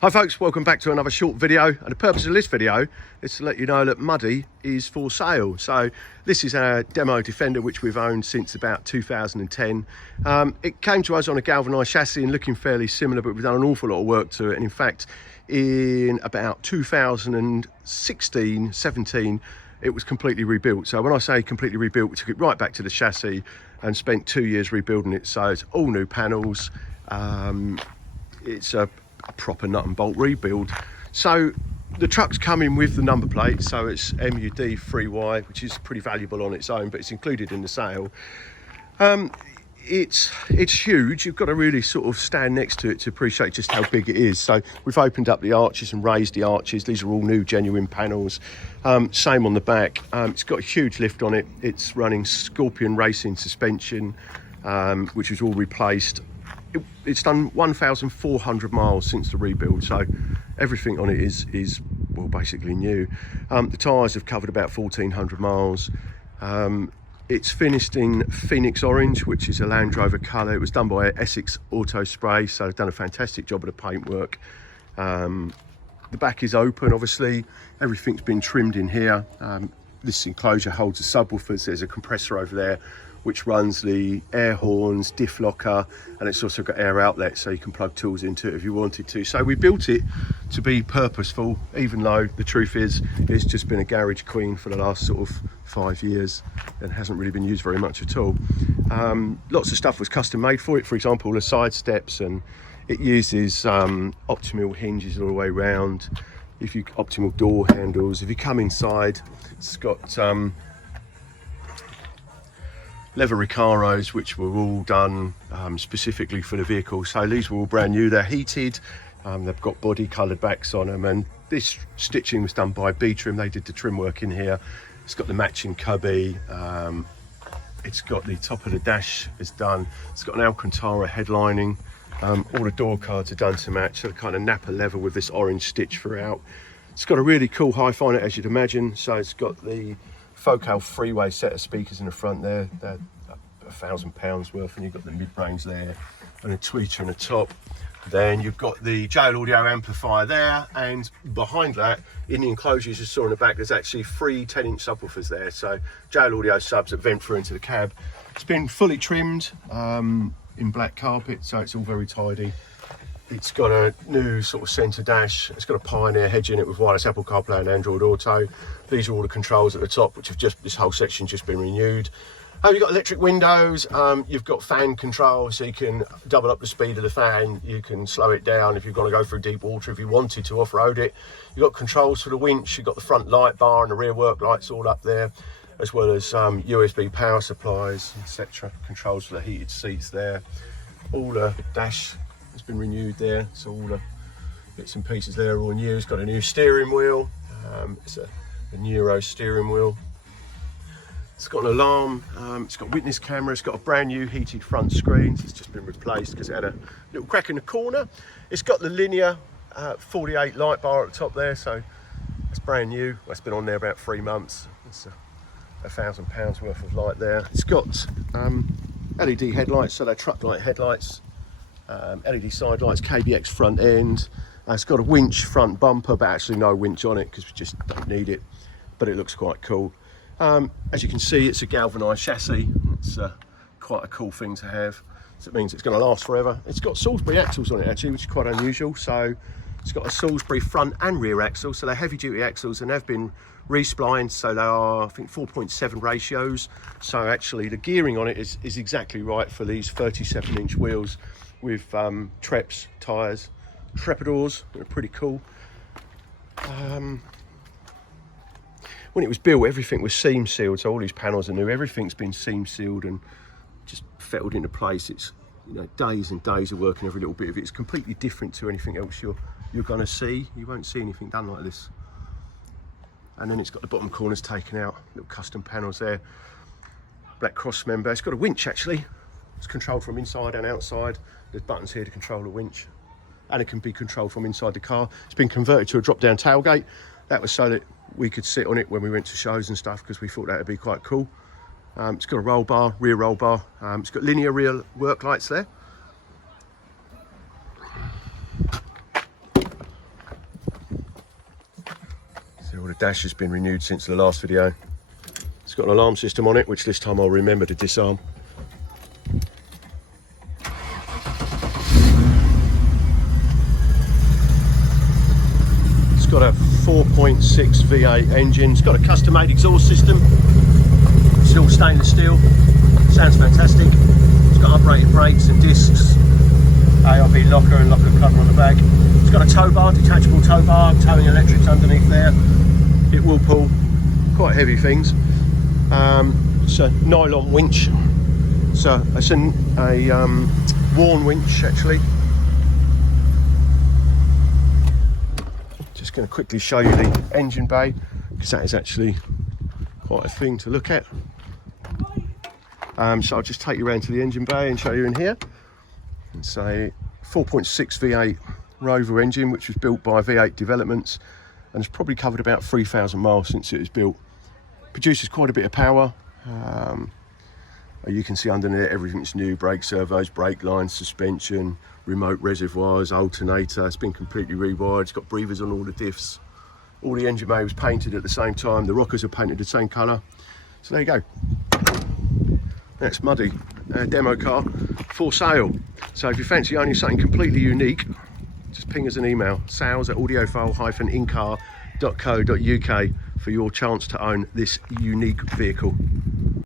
Hi folks, welcome back to another short video, and the purpose of this video is to let you know that MUD3Y is for sale. So this is our demo Defender which we've owned since about 2010. It came to us on a galvanized chassis and looking fairly similar, but we've done an awful lot of work to it, and in fact in about 2016-17 it was completely rebuilt. So when I say completely rebuilt, we took it right back to the chassis and spent 2 years rebuilding it. So it's all new panels. It's a proper nut and bolt rebuild. So the truck's coming with the number plate, so it's MUD3Y, which is pretty valuable on its own, but it's included in the sale. It's huge. You've got to really sort of stand next to it to appreciate just how big it is. So we've opened up the arches and raised the arches. These are all new genuine panels. Same on the back. It's got a huge lift on it. It's running Scorpion racing suspension, which is all replaced. It's done 1,400 miles since the rebuild, so everything on it is well, basically new. The tyres have covered about 1,400 miles. It's finished in Phoenix Orange, which is a Land Rover colour. It was done by Essex Auto Spray, so they've done a fantastic job of the paintwork. The back is open, obviously. Everything's been trimmed in here. This enclosure holds the subwoofers. There's a compressor over there which runs the air horns, diff locker, and it's also got air outlets, so you can plug tools into it if you wanted to. So we built it to be purposeful, even though the truth is it's just been a garage queen for the last sort of 5 years and hasn't really been used very much at all. Lots of stuff was custom made for it. For example, the side steps, and it uses optimal hinges all the way around. Optimal door handles. If you come inside, it's got leather Recaros, which were all done specifically for the vehicle. So these were all brand new. They're heated. They've got body coloured backs on them, and this stitching was done by Bead Trim. They did the trim work in here. It's got the matching cubby. It's got the top of the dash is done. It's got an Alcantara headlining. All the door cards are done to match, so the kind of Nappa leather with this orange stitch throughout. It's got a really cool hi-fi, as you'd imagine. So it's got the focal freeway set of speakers in the front there. They're £1,000 worth, and you've got the mid-range there and a tweeter in the top. Then you've got the jail audio amplifier there, and behind that, in the enclosure you just saw in the back, there's actually 3 10-inch subwoofers there. So jail audio subs that vent through into the cab. It's been fully trimmed in black carpet, so it's all very tidy. It's got a new sort of centre dash. It's got a Pioneer hedge in it with wireless Apple CarPlay and Android Auto. These are all the controls at the top, which have this whole section's just been renewed. You've got electric windows. You've got fan control, so you can double up the speed of the fan. You can slow it down if you're going to go through deep water, if you wanted to off-road it. You've got controls for the winch. You've got the front light bar and the rear work lights all up there, as well as USB power supplies, etc. Controls for the heated seats there. All the dash has been renewed there, so all the bits and pieces there are all new. It's got a new steering wheel. It's a Neuro steering wheel. It's got an alarm. It's got witness camera. It's got a brand new heated front screen. It's just been replaced because it had a little crack in the corner. It's got the linear 48 light bar at the top there, so it's brand new. It's been on there about 3 months. It's £1,000 worth of light there. It's got LED headlights, so they're truck light headlights. LED side lights, KBX front end. It's got a winch front bumper, but actually no winch on it because we just don't need it, but it looks quite cool. As you can see, it's a galvanized chassis. It's quite a cool thing to have, so it means it's going to last forever. It's got Salisbury axles on it actually, which is quite unusual. So it's got a Salisbury front and rear axle, so they're heavy duty axles, and they've been resplined, so they are, I think, 4.7 ratios. So actually the gearing on it is exactly right for these 37-inch wheels with Treps tyres, Trepadors. They're pretty cool. When it was built, everything was seam sealed, so all these panels are new. Everything's been seam sealed and just fettled into place. It's, you know, days and days of working every little bit of it. It's completely different to anything else you're going to see. You won't see anything done like this. And then it's got the bottom corners taken out, little custom panels there. Black cross member. It's got a winch actually. It's controlled from inside and outside. There's buttons here to control the winch, and it can be controlled from inside the car. It's been converted to a drop-down tailgate. That was so that we could sit on it when we went to shows and stuff, because we thought that would be quite cool. It's got a roll bar, rear roll bar. It's got linear rear work lights there. Well, the dash has been renewed since the last video. It's got an alarm system on it, which this time I'll remember to disarm. It's got a 4.6 V8 engine. It's got a custom-made exhaust system. It's all stainless steel. Sounds fantastic. It's got uprated brakes and discs. ARB locker and locker cover on the back. It's got a tow bar, detachable tow bar, towing electrics underneath there. It will pull quite heavy things. It's a nylon winch. So it's a worn winch actually. Just going to quickly show you the engine bay, because that is actually quite a thing to look at. So I'll just take you around to the engine bay and show you in here. It's a 4.6 V8 Rover engine, which was built by V8 Developments, and it's probably covered about 3,000 miles since it was built. Produces quite a bit of power. You can see underneath everything's new: brake servos, brake lines, suspension, remote reservoirs, alternator. It's been completely rewired. It's got breathers on all the diffs. All the engine bay was painted at the same time. The rockers are painted the same colour. So there you go. That's Muddy, demo car for sale. So if you fancy owning something completely unique, just ping us an email, sales@audiophile-incar.co.uk for your chance to own this unique vehicle.